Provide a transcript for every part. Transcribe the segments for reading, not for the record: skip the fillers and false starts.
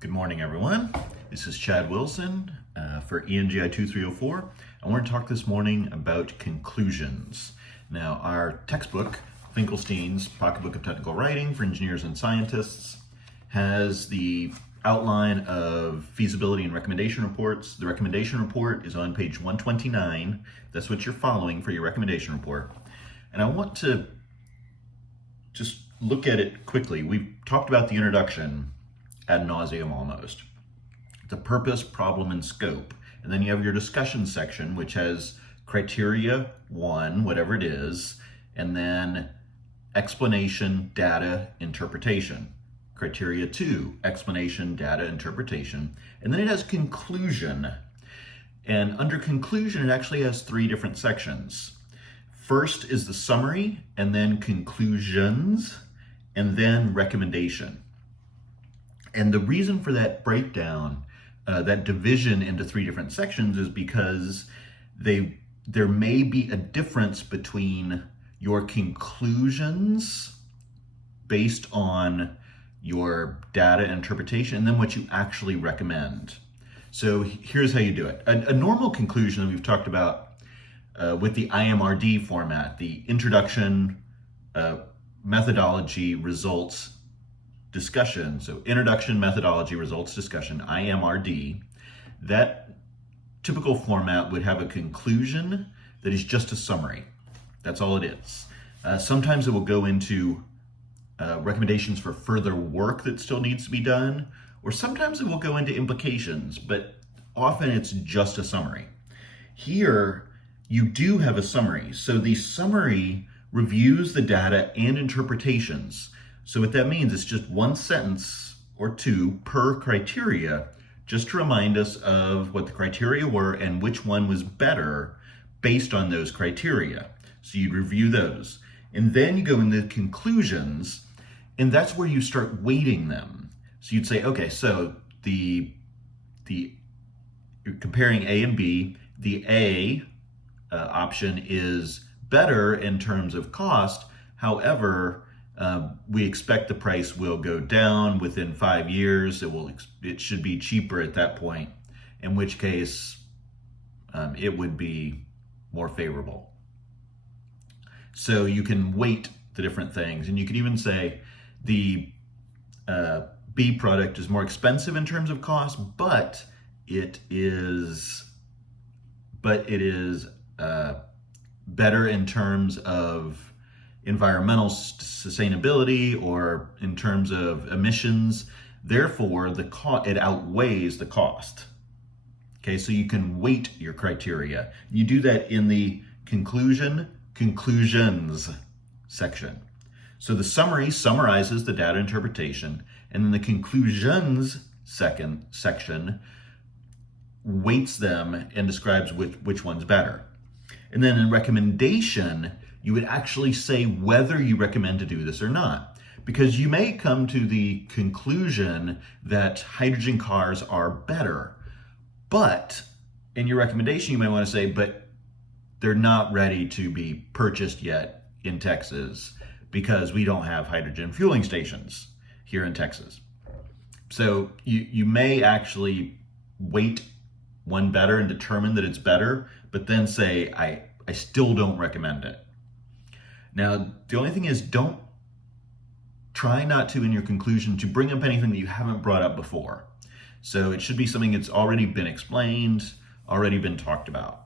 Good morning, everyone. This is Chad Wilson for ENGI 2304. I want to talk this morning about conclusions. Now, our textbook, Finkelstein's Pocketbook of Technical Writing for Engineers and Scientists, has the outline of feasibility and recommendation reports. The recommendation report is on page 129. That's what you're following for your recommendation report. And I want to just look at it quickly. We've talked about the introduction ad nauseum almost. The purpose, problem, and scope. And then you have your discussion section, which has criteria 1, whatever it is, and then explanation, data, interpretation. Criteria 2, explanation, data, interpretation. And then it has conclusion. And under conclusion, it actually has 3 different sections. First is the summary, and then conclusions, and then recommendation. And the reason for that breakdown, that division into 3 different sections, is because there may be a difference between your conclusions based on your data interpretation and then what you actually recommend. So here's how you do it. A normal conclusion that we've talked about with the IMRD format, the introduction, methodology, results, discussion, so introduction, methodology, results, discussion, IMRD, that typical format would have a conclusion that is just a summary. That's all it is. Sometimes it will go into recommendations for further work that still needs to be done, or sometimes it will go into implications, but often it's just a summary. Here, you do have a summary. So the summary reviews the data and interpretations. So what that means is just 1 sentence or 2 per criteria, just to remind us of what the criteria were and which one was better based on those criteria. So you'd review those. And then you go into conclusions, and that's where you start weighting them. So you'd say, okay, so you're comparing A and B. The A option is better in terms of cost. However, we expect the price will go down within 5 years. It should be cheaper at that point, in which case it would be more favorable. So you can weight the different things, and you could even say the B product is more expensive in terms of cost, but it is better in terms of environmental sustainability or in terms of emissions. Therefore, it outweighs the cost. Okay, so you can weight your criteria. You do that in the conclusions section. So the summary summarizes the data interpretation, and then the conclusions section weights them and describes which one's better. And then in recommendation, you would actually say whether you recommend to do this or not. Because you may come to the conclusion that hydrogen cars are better, but in your recommendation, you might want to say, but they're not ready to be purchased yet in Texas because we don't have hydrogen fueling stations here in Texas. So you may actually weight one better and determine that it's better, but then say, I still don't recommend it. Now, the only thing is, try not to, in your conclusion, to bring up anything that you haven't brought up before. So it should be something that's already been explained, already been talked about.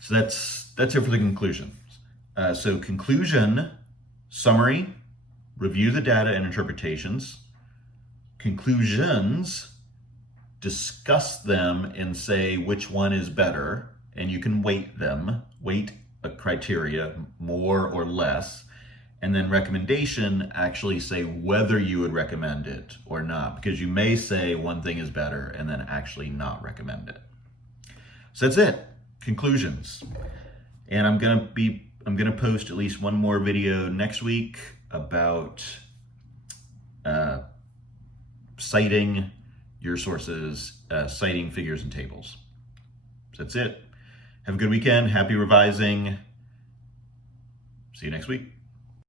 So that's it for the conclusions. So conclusion, summary, review the data and interpretations. Conclusions, discuss them and say which one is better, and you can weight them, weight a criteria more or less. And then recommendation, actually say whether you would recommend it or not, because you may say one thing is better and then actually not recommend it. So that's it, conclusions. And I'm gonna post at least one more video next week about citing your sources, citing figures and tables. So that's it. Have a good weekend. Happy revising. See you next week.